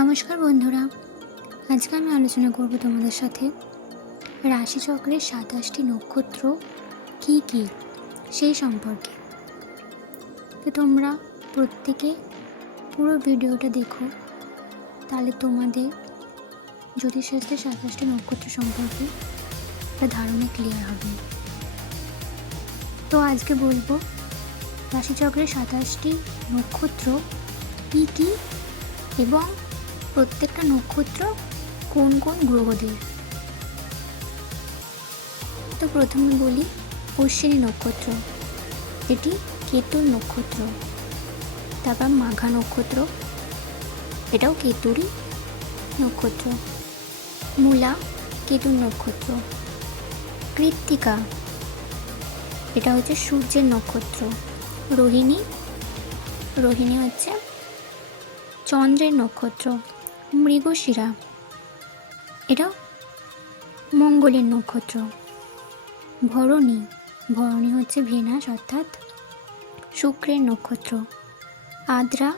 নমস্কার বন্ধুরা। আজকে আমি আলোচনা করব তোমাদের সাথে রাশিচক্রের সাতাশটি নক্ষত্র কি কি, সেই সম্পর্কে। তো তোমরা প্রত্যেকে পুরো ভিডিওটা দেখো, তাহলে তোমাদের জ্যোতিষশাস্ত্রের সাতাশটি নক্ষত্র সম্পর্কে একটা ধারণা ক্লিয়ার হবে। তো আজকে বলব, রাশিচক্রের সাতাশটি নক্ষত্র কী কী এবং প্রত্যেকটা নক্ষত্র কোন কোন গ্রহদের? তো প্রথমে বলি অশ্বিনী নক্ষত্র, এটি কেতুর নক্ষত্র, তারপর মাঘা নক্ষত্র, এটাও কেতুরই নক্ষত্র, মূলা কেতুর নক্ষত্র, কৃত্তিকা, এটা হচ্ছে সূর্যের নক্ষত্র, রোহিণী রোহিণী হচ্ছে চন্দ্রের নক্ষত্র। মৃগশিরা। এটা মঙ্গলের নক্ষত্র। ভরণী। ভরণী হচ্ছে ভেনাস অর্থাৎ শুক্রের নক্ষত্র। আদ্রা,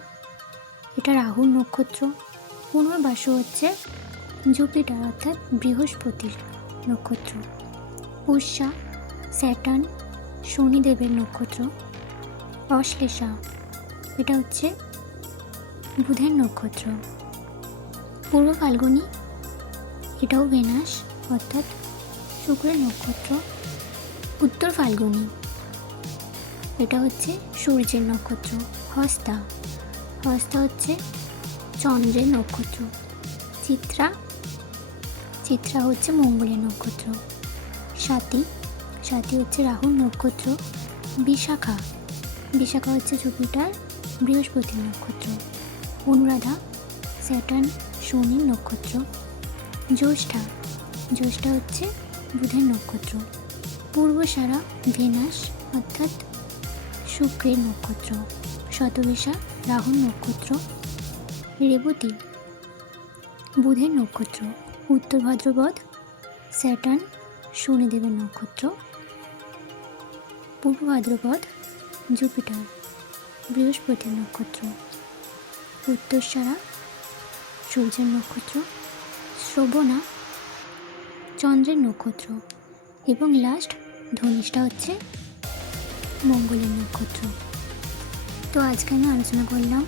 এটা রাহুর নক্ষত্র। পুনর্বাসু হচ্ছে জুপিটার অর্থাৎ বৃহস্পতির নক্ষত্র। উষা, স্যাটার্ন, শনিদেবের নক্ষত্র। অশ্লেষা, এটা হচ্ছে বুধের নক্ষত্র। পূর্ব ফাল্গুনি, এটাও ভেনাস অর্থাৎ শুক্রের নক্ষত্র। উত্তর ফাল্গুনি, এটা হচ্ছে সূর্যের নক্ষত্র, হস্তা। হস্তা হচ্ছে চন্দ্রের নক্ষত্র। চিত্রা চিত্রা হচ্ছে মঙ্গলের নক্ষত্র। সাথী সাথী হচ্ছে রাহুর নক্ষত্র। বিশাখা বিশাখা হচ্ছে জুপিটার বৃহস্পতির নক্ষত্র। অনুরাধা স্যাটার্ন শনির নক্ষত্র। জ্যৈষ্ঠা। জ্যৈষ্ঠা হচ্ছে বুধের নক্ষত্র। পূর্বসারা ভেনাস, অর্থাৎ শুক্রের নক্ষত্র। শতবিশা রাহুর নক্ষত্র। রেবতী, বুধের নক্ষত্র। উত্তর ভাদ্রপদ, স্যাটার্ন, শনিদেবের নক্ষত্র। পূর্ব ভাদ্রপদ, জুপিটার, বৃহস্পতির নক্ষত্র। উত্তরসারা সূর্যের নক্ষত্র, শ্রবণা চন্দ্রের নক্ষত্র এবং লাস্ট ধনিষ্ঠা হচ্ছে মঙ্গলের নক্ষত্র। তো আজকে আমি আলোচনা করলাম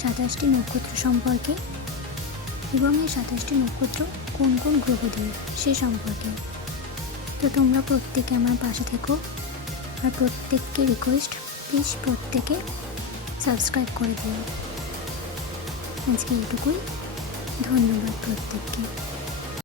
সাতাশটি নক্ষত্র সম্পর্কে এবং এই সাতাশটি নক্ষত্র কোন কোন গ্রহ দিয়ে, সে সম্পর্কে। তো তোমরা প্রত্যেকে আমার পাশে থেকো আর প্রত্যেককে রিকোয়েস্ট প্লিজ প্রত্যেকে সাবস্ক্রাইব করে দিও। আজকে どんなだったっけ？